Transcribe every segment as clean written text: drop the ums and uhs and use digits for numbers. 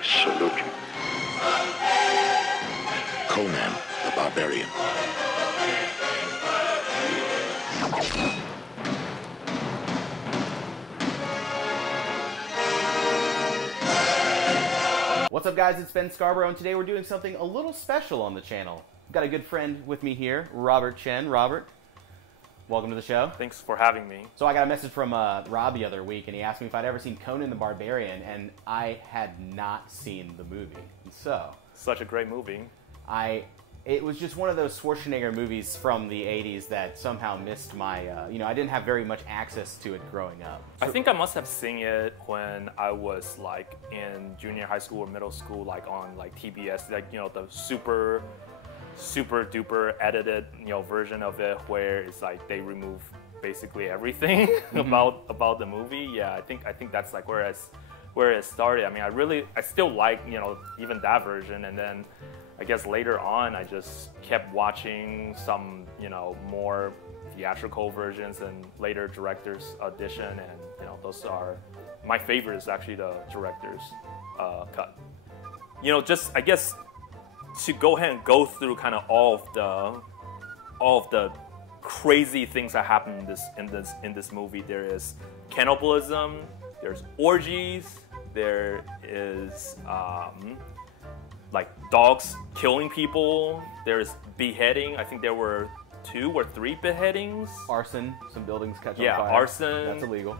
I salute you. Conan the Barbarian. What's up, guys? It's Ben Scarborough, and today we're doing something a little special on the channel. I've got a good friend with me here, Robert Chen. Robert, welcome to the show. Thanks for having me. So I got a message from Rob the other week, and he asked me if I'd ever seen Conan the Barbarian, and I had not seen the movie. And so Such a great movie. it was just one of those Schwarzenegger movies from the 80s that somehow missed my, I didn't have very much access to it growing up. I think I must have seen it when I was like in junior high school or middle school, like on like TBS, like, the super duper edited, version of it where it's like they remove basically everything about the movie. Yeah, I think that's like where it started. I mean, I still like, even that version, and then I guess later on, I just kept watching some, more theatrical versions and later director's edition, and those are my favorite. Is actually the director's cut. Just I guess to go ahead and go through kind of all of the crazy things that happen in this movie. There is cannibalism. There's orgies. There is like dogs killing people. There's beheading. I think there were 2 or 3 beheadings. Arson, some buildings catch on fire. Yeah, arson. That's illegal.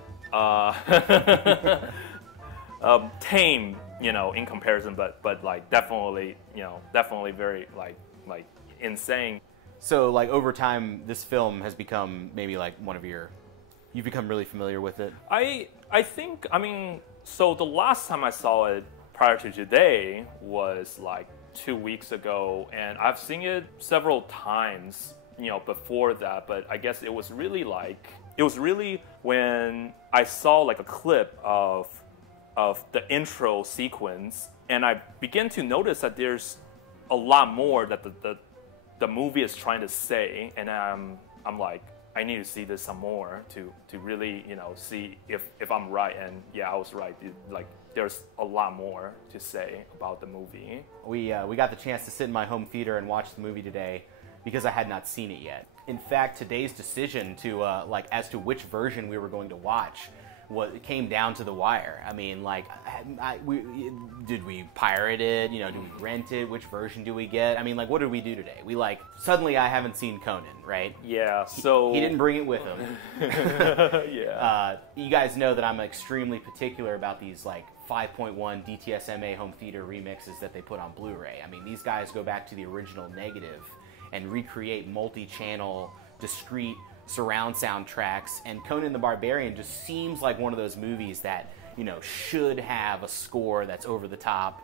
Tame, in comparison, but like definitely very like insane. So like over time, this film has become maybe like you've become really familiar with it. I think, so the last time I saw it prior to today was like 2 weeks ago, and I've seen it several times, before that, but I guess it was really when I saw like a clip of the intro sequence, and I began to notice that there's a lot more that the movie is trying to say, and I'm like, I need to see this some more to really, see if I'm right. And yeah, I was right. Like, there's a lot more to say about the movie. We got the chance to sit in my home theater and watch the movie today because I had not seen it yet. In fact, today's decision to as to which version we were going to watch it came down to the wire. I mean, like, did we pirate it? Do we rent it? Which version do we get? I mean, like, what did we do today? Suddenly I haven't seen Conan, right? Yeah, so... He didn't bring it with him. Yeah. You guys know that I'm extremely particular about these, like, 5.1 DTSMA home theater remixes that they put on Blu-ray. I mean, these guys go back to the original negative and recreate multi-channel, discrete surround sound tracks, and Conan the Barbarian just seems like one of those movies that, should have a score that's over the top,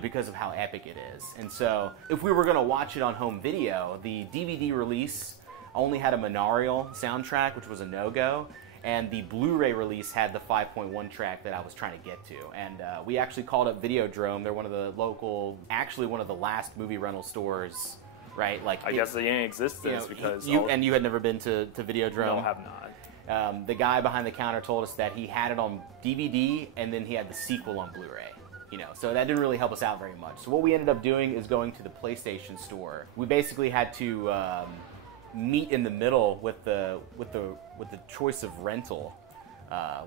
because of how epic it is. And so, if we were going to watch it on home video, the DVD release only had a Monaural soundtrack, which was a no-go, and the Blu-ray release had the 5.1 track that I was trying to get to. And we actually called up Videodrome. They're one of the one of the last movie rental stores, right? Like, I guess they ain't in existence because... You had never been to Videodrome? No, I have not. The guy behind the counter told us that he had it on DVD, and then he had the sequel on Blu-ray. So that didn't really help us out very much. So what we ended up doing is going to the PlayStation Store. We basically had to meet in the middle with the choice of rental.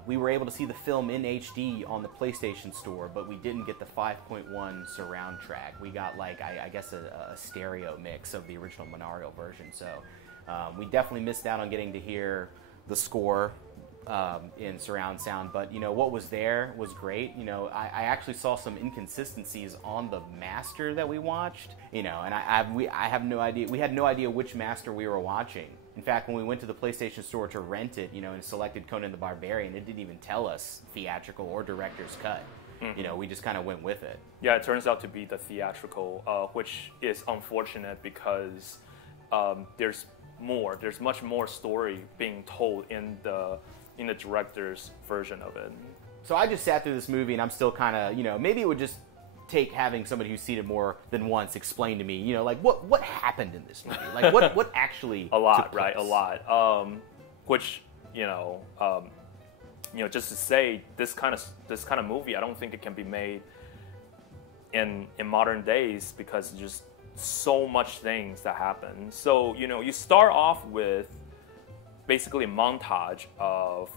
We were able to see the film in HD on the PlayStation Store, but we didn't get the 5.1 surround track. We got, like, I guess a stereo mix of the original Monaural version. So we definitely missed out on getting to hear the score in surround sound. But, what was there was great. I actually saw some inconsistencies on the master that we watched, and I have no idea. We had no idea which master we were watching. In fact, when we went to the PlayStation Store to rent it, and selected Conan the Barbarian, it didn't even tell us theatrical or director's cut. Mm-hmm. We just kind of went with it. Yeah, it turns out to be the theatrical, which is unfortunate because there's much more story being told in the director's version of it. So I just sat through this movie, and I'm still kind of, maybe it would just take having somebody who's seen it more than once explain to me, like what happened in this movie, like what actually a lot, took place. Right? A lot. Which just to say, this kind of movie, I don't think it can be made in modern days because just so much things that happen. So, you know, you start off with basically a montage of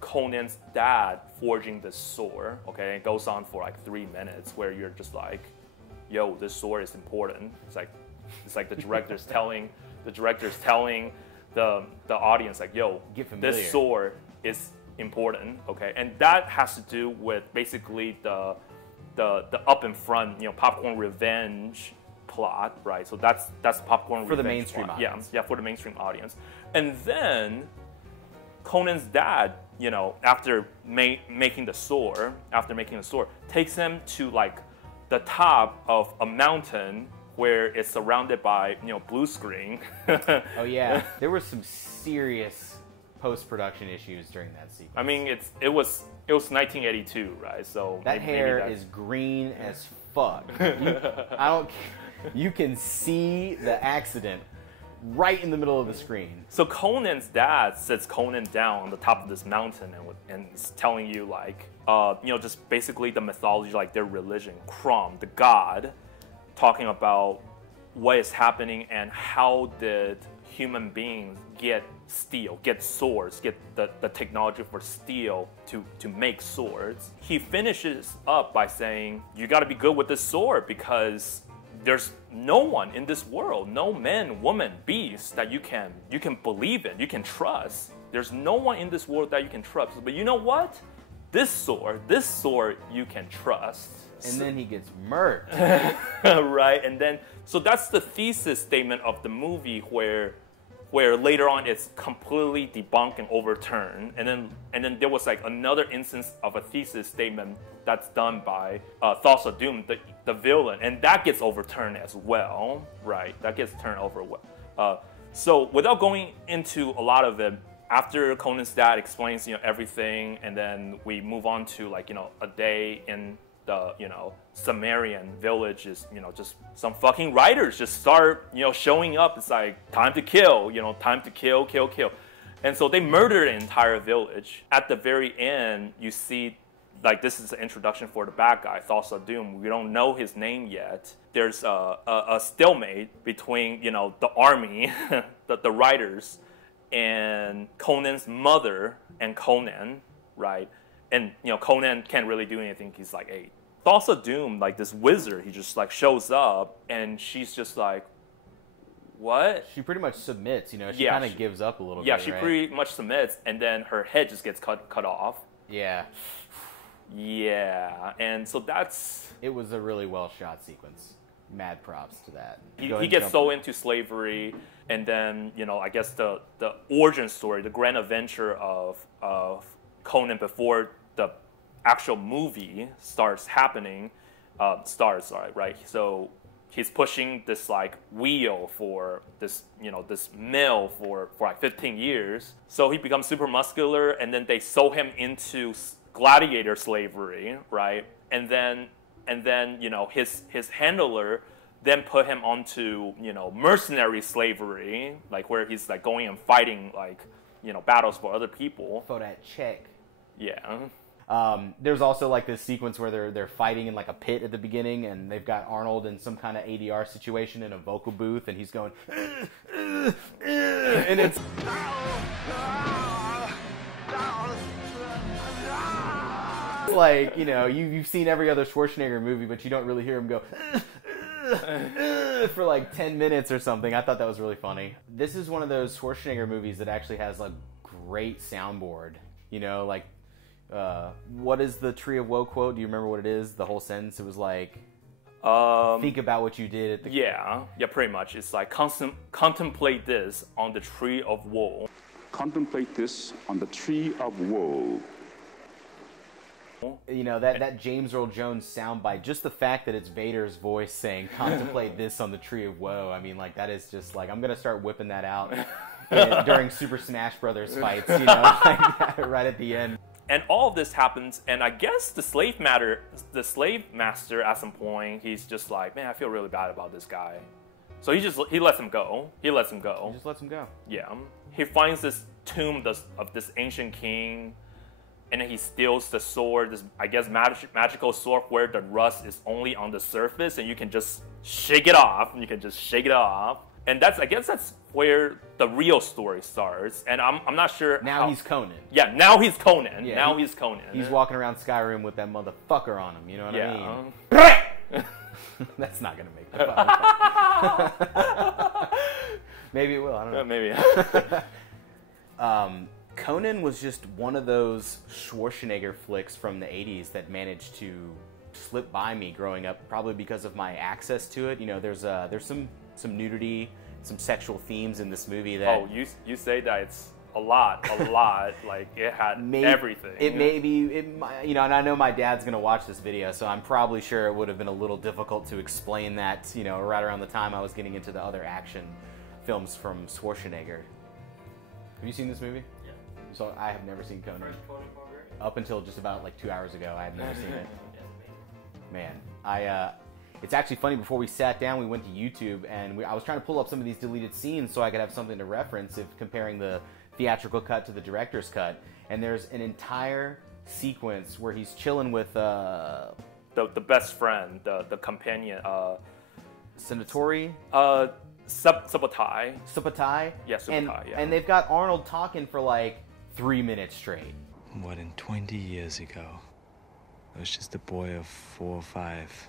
Conan's dad forging this sword, okay? It goes on for like 3 minutes where you're just like, yo, this sword is important. It's like the director's telling the audience like, yo, this sword is important, okay? And that has to do with basically the up in front, you know, popcorn revenge plot, right? So that's popcorn for revenge the mainstream plot. audience. Yeah, for the mainstream audience. And then Conan's dad, you know, after making the sword, takes him to like the top of a mountain where it's surrounded by, you know, blue screen. Oh yeah, there were some serious post-production issues during that sequence. I mean, it was 1982, right? So that hair is green as fuck. You can see the accident right in the middle of the screen. So Conan's dad sits Conan down on the top of this mountain and is telling you like, you know, just basically the mythology, like their religion, Crom, the god, talking about what is happening and how did human beings get steel, get swords, get the technology for steel to make swords. He finishes up by saying, you got to be good with this sword because there's no one in this world, no man, woman, beast that you can believe in, you can trust. There's no one in this world that you can trust. But you know what? This sword you can trust. And then he gets murked. Right, and then, so that's the thesis statement of the movie where later on it's completely debunked and overturned. And then there was like another instance of a thesis statement that's done by Thoughts of Doom, the villain, and that gets overturned as well, right? That gets turned over. So without going into a lot of it, after Conan's dad explains, you know, everything, and then we move on to like, you know, a day in the, you know, Sumerian village is, you know, just some fucking writers just start, you know, showing up. It's like, time to kill, you know, time to kill. And so they murder an entire village. At the very end, you see, like, this is the introduction for the bad guy, Thoughts of Doom. We don't know his name yet. There's a stalemate between, you know, the army, the writers, and Conan's mother and Conan, right? And, you know, Conan can't really do anything. He's like, hey, Thoughts of Doom, like this wizard, he just like shows up and she's just like, what? She pretty much submits, you know, she kind of gives up a little bit, Yeah, she pretty much submits and then her head just gets cut off. Yeah. Yeah, and so that's... It was a really well shot sequence. Mad props to that. He gets so into slavery, and then, you know, I guess the origin story, the grand adventure of Conan before the actual movie starts happening, right? So he's pushing this like wheel for this, you know, this mill for like 15 years. So he becomes super muscular, and then they sew him into gladiator slavery, right? And then you know, his handler then put him onto, you know, mercenary slavery, like where he's like going and fighting like, you know, battles for other people. For that check. Yeah. There's also like this sequence where they're fighting in like a pit at the beginning, and they've got Arnold in some kind of ADR situation in a vocal booth, and he's going, and it's like, you know, you've seen every other Schwarzenegger movie, but you don't really hear him go for like 10 minutes or something. I thought that was really funny. This is one of those Schwarzenegger movies that actually has like great soundboard. You know, like, what is the Tree of Woe quote? Do you remember what it is? The whole sentence, it was like, think about what you did at the... Yeah, pretty much. It's like, contemplate this on the Tree of Woe. Contemplate this on the Tree of Woe. You know, that James Earl Jones soundbite, just the fact that it's Vader's voice saying, contemplate this on the Tree of Woe, I mean, like, that is just, like, I'm going to start whipping that out during Super Smash Brothers fights, you know, like, right at the end. And all of this happens, and I guess the slave master at some point, he's just like, man, I feel really bad about this guy. So he lets him go. He just lets him go. Yeah. He finds this tomb of this ancient king, and then he steals the sword, this, I guess, magical sword where the rust is only on the surface and you can just shake it off. And I guess that's where the real story starts. And I'm not sure Now he's Conan. Yeah, now he's Conan. Yeah, now he's Conan. He's walking around Skyrim with that motherfucker on him, you know what I mean? That's not going to make the final. Maybe it will, I don't know. Maybe. Conan was just one of those Schwarzenegger flicks from the 80s that managed to slip by me growing up, probably because of my access to it. You know, there's some nudity, some sexual themes in this movie that... Oh, you say that it's a lot, like it had everything. You know, and I know my dad's going to watch this video, so I'm probably sure it would have been a little difficult to explain that, you know, right around the time I was getting into the other action films from Schwarzenegger. Have you seen this movie? Yeah. So I have never seen Conan. First Conan the Barbarian? Up until just about like 2 hours ago, I had never seen it. Man, it's actually funny. Before we sat down, we went to YouTube, and I was trying to pull up some of these deleted scenes so I could have something to reference if comparing the theatrical cut to the director's cut. And there's an entire sequence where he's chilling with the best friend, the companion, Senatori. Subotai. Yeah, Subotai, yeah. And they've got Arnold talking for like 3 minutes straight. More than 20 years ago, I was just a boy of 4 or 5.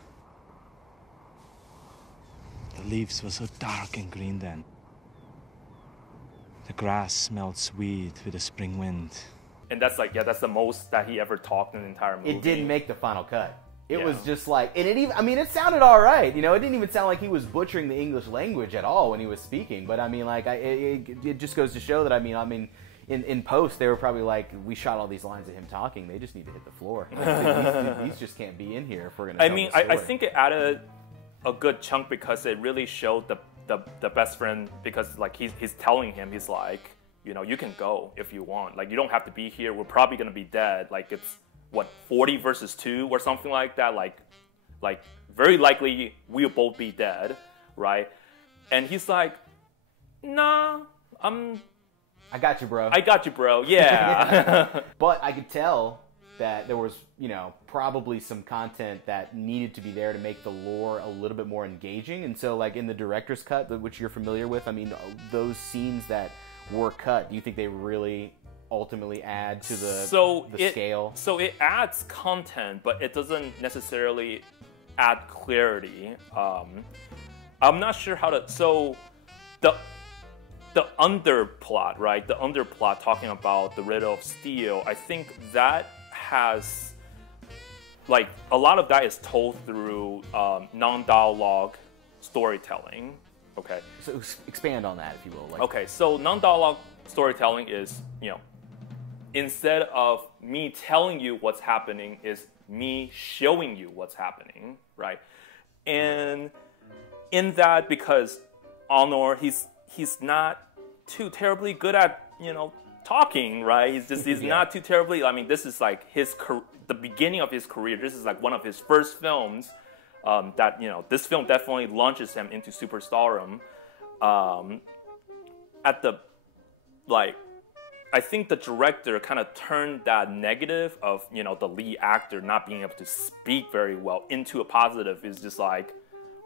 The leaves were so dark and green then. The grass smelled sweet with the spring wind. And that's like, that's the most that he ever talked in the entire movie. It didn't make the final cut. It was just like, and it even, I mean, it sounded all right. You know, it didn't even sound like he was butchering the English language at all when he was speaking. But I mean, like, it just goes to show that, I mean, in post, they were probably like, we shot all these lines of him talking. They just need to hit the floor. These just can't be in here if we're going to tell the story. I think it added a good chunk because it really showed the best friend, because like he's telling him, he's like, you know, you can go if you want. Like, you don't have to be here. We're probably going to be dead. Like, it's what, 40 versus 2 or something like that. Like very likely we'll both be dead, right? And he's like, nah, I got you, bro. I got you, bro. Yeah. But I could tell that there was, you know, probably some content that needed to be there to make the lore a little bit more engaging. And so, like, in the director's cut, which you're familiar with, I mean, those scenes that were cut, do you think they really ultimately add to the scale? So it adds content, but it doesn't necessarily add clarity. I'm not sure how to... So the underplot, right? The underplot talking about the riddle of steel, I think that has... Like, a lot of that is told through non-dialogue storytelling. Okay. So expand on that, if you will. Like, okay, so non-dialogue storytelling is, you know, instead of me telling you what's happening, is me showing you what's happening, right? And in that, because Honor, he's not too terribly good at, you know, talking, right? He's not too terribly. I mean, this is like the beginning of his career. This is like one of his first films. That, you know, this film definitely launches him into superstardom. I think the director kind of turned that negative of, you know, the lead actor not being able to speak very well into a positive. Is just like,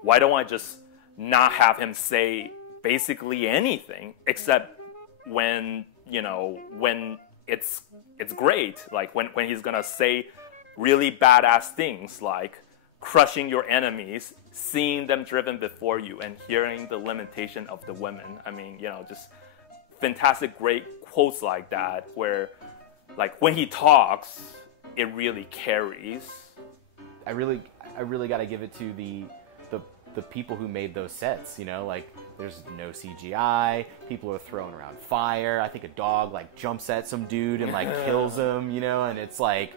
why don't I just not have him say basically anything except when, you know, when it's great, like when he's gonna say really badass things like crushing your enemies, seeing them driven before you, and hearing the lamentation of the women. I mean, you know, just fantastic, great quotes like that, where, like, when he talks, it really carries. I really got to give it to the people who made those sets. You know, like, there's no CGI. People are throwing around fire. I think a dog like jumps at some dude and like kills him. You know, and it's like,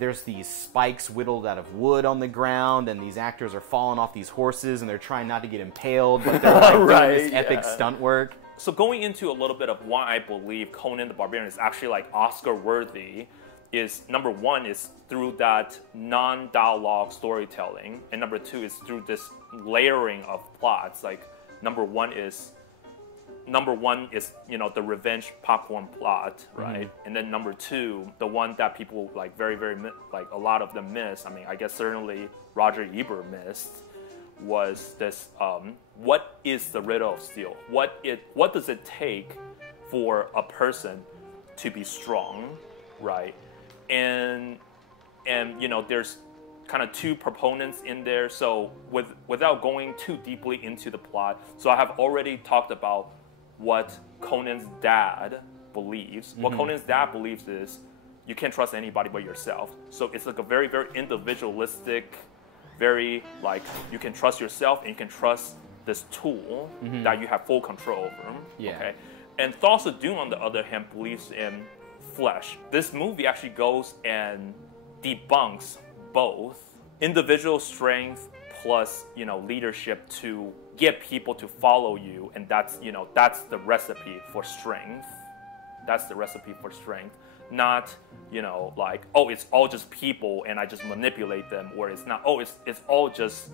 there's these spikes whittled out of wood on the ground, and these actors are falling off these horses, and they're trying not to get impaled, but they're like doing this epic stunt work. So going into a little bit of why I believe Conan the Barbarian is actually like Oscar worthy is, number one is through that non-dialogue storytelling, and number two is through this layering of plots. Like, number one is number one is, you know, the revenge popcorn plot, right? And then number two, the one that people like like a lot of them miss. I mean, I guess certainly Roger Ebert missed, was this: what is the riddle of steel? What does it take for a person to be strong, right? And you know, there's kind of two proponents in there. So without going too deeply into the plot, so I have already talked about what Conan's dad believes. What Conan's dad believes is you can't trust anybody but yourself. So it's like a very, very individualistic, very like you can trust yourself and you can trust this tool that you have full control over. Yeah. Okay. And Thoughts of Doom, on the other hand, believes in flesh. This movie actually goes and debunks both individual strength plus, you know, leadership to get people to follow you, and that's, you know, that's the recipe for strength. That's the recipe for strength. Not, you know, like, oh, it's all just people and I just manipulate them, or it's not, oh, it's all just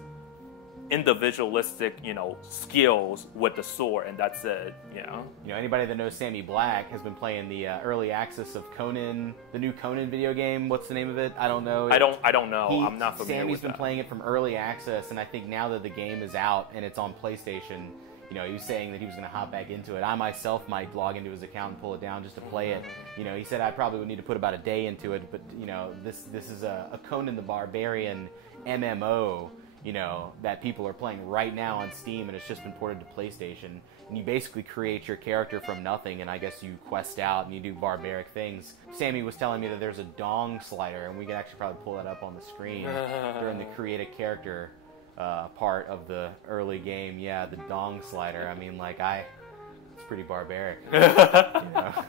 individualistic, you know, skills with the sword, and that's it, you know. You know, anybody that knows Sammy Black has been playing the early access of Conan, the new Conan video game. What's the name of it? I don't know. I don't know. I'm not familiar with that. Sammy's been playing it from early access, and I think now that the game is out and it's on PlayStation, you know, he was saying that he was going to hop back into it. I myself might log into his account and pull it down just to play it. You know, he said I probably would need to put about a day into it, but, you know, this is a Conan the Barbarian MMO, you know, that people are playing right now on Steam, and it's just been ported to PlayStation. And you basically create your character from nothing, and I guess you quest out and you do barbaric things. Sammy was telling me that there's a dong slider, and we can actually probably pull that up on the screen during the create a character part of the early game. Yeah, the dong slider. I mean, like, it's pretty barbaric. You know?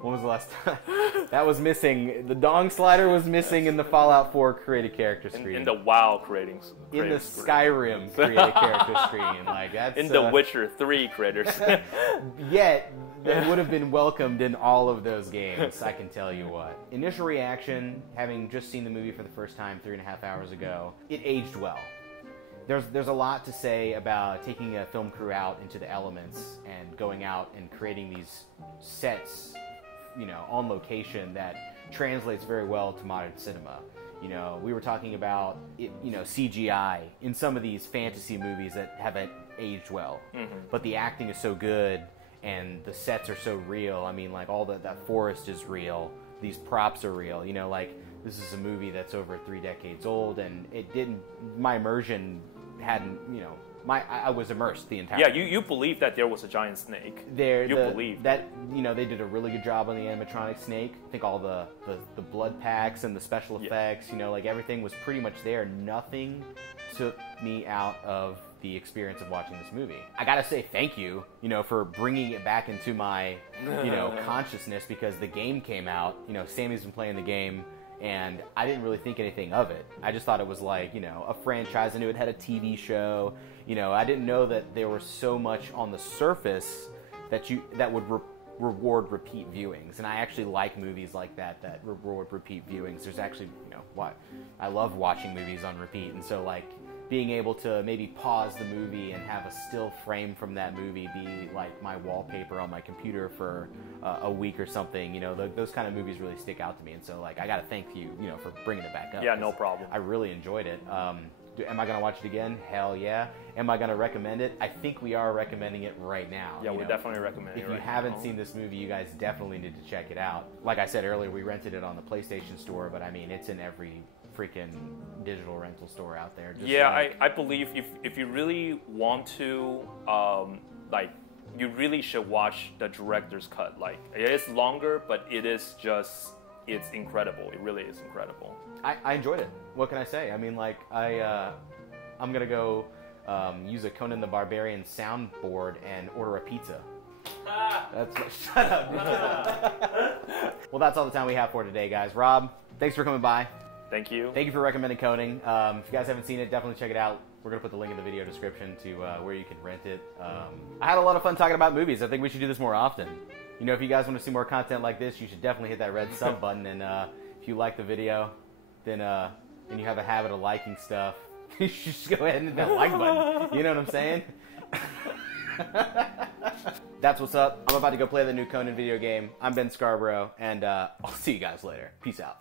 When was the last time? That was missing. The dong slider was missing in the Fallout 4 create a character screen. In the WoW creating in the Skyrim create a character screen. Like, that's in the Witcher 3 creators. Yet, that would have been welcomed in all of those games, I can tell you what. Initial reaction, having just seen the movie for the first time 3.5 hours ago, it aged well. There's a lot to say about taking a film crew out into the elements and going out and creating these sets, you know, on location that translates very well to modern cinema. You know, we were talking about it, you know, CGI in some of these fantasy movies that haven't aged well, but the acting is so good and the sets are so real. I mean, like, all that forest is real, these props are real. You know, like, this is a movie that's over 3 decades old, and my immersion hadn't, you know, I was immersed the entire time. Yeah, you believe that there was a giant snake. You believe that, you know, they did a really good job on the animatronic snake. I think all the blood packs and the special effects, you know, like, everything was pretty much there. Nothing took me out of the experience of watching this movie. I gotta say thank you, you know, for bringing it back into my, you know, consciousness, because the game came out, you know, Sammy's been playing the game, and I didn't really think anything of it. I just thought it was like, you know, a franchise. I knew it had a TV show. You know, I didn't know that there was so much on the surface that would reward repeat viewings. And I actually like movies like that reward repeat viewings. There's actually, you know, I love watching movies on repeat. And so, like, being able to maybe pause the movie and have a still frame from that movie be like my wallpaper on my computer for a week or something, you know, those kind of movies really stick out to me. And so, like, I got to thank you, you know, for bringing it back up. Yeah, no problem. I really enjoyed it. Am I going to watch it again? Hell yeah. Am I going to recommend it? I think we are recommending it right now. Yeah, we're definitely recommending it right now. If you haven't seen this movie, you guys definitely need to check it out. Like I said earlier, we rented it on the PlayStation Store, but I mean, it's in every freaking digital rental store out there. Just yeah, like, I believe if you really want to, like, you really should watch the director's cut. Like, it is longer, but it's incredible. It really is incredible. I enjoyed it. What can I say? I mean, like, I'm gonna go use a Conan the Barbarian soundboard and order a pizza. Shut up. Well, that's all the time we have for today, guys. Rob, thanks for coming by. Thank you. Thank you for recommending Conan. If you guys haven't seen it, definitely check it out. We're going to put the link in the video description to where you can rent it. I had a lot of fun talking about movies. I think we should do this more often. You know, if you guys want to see more content like this, you should definitely hit that red sub button. And if you like the video, then and you have a habit of liking stuff, you should just go ahead and hit that like button. You know what I'm saying? That's what's up. I'm about to go play the new Conan video game. I'm Ben Scarborough, and I'll see you guys later. Peace out.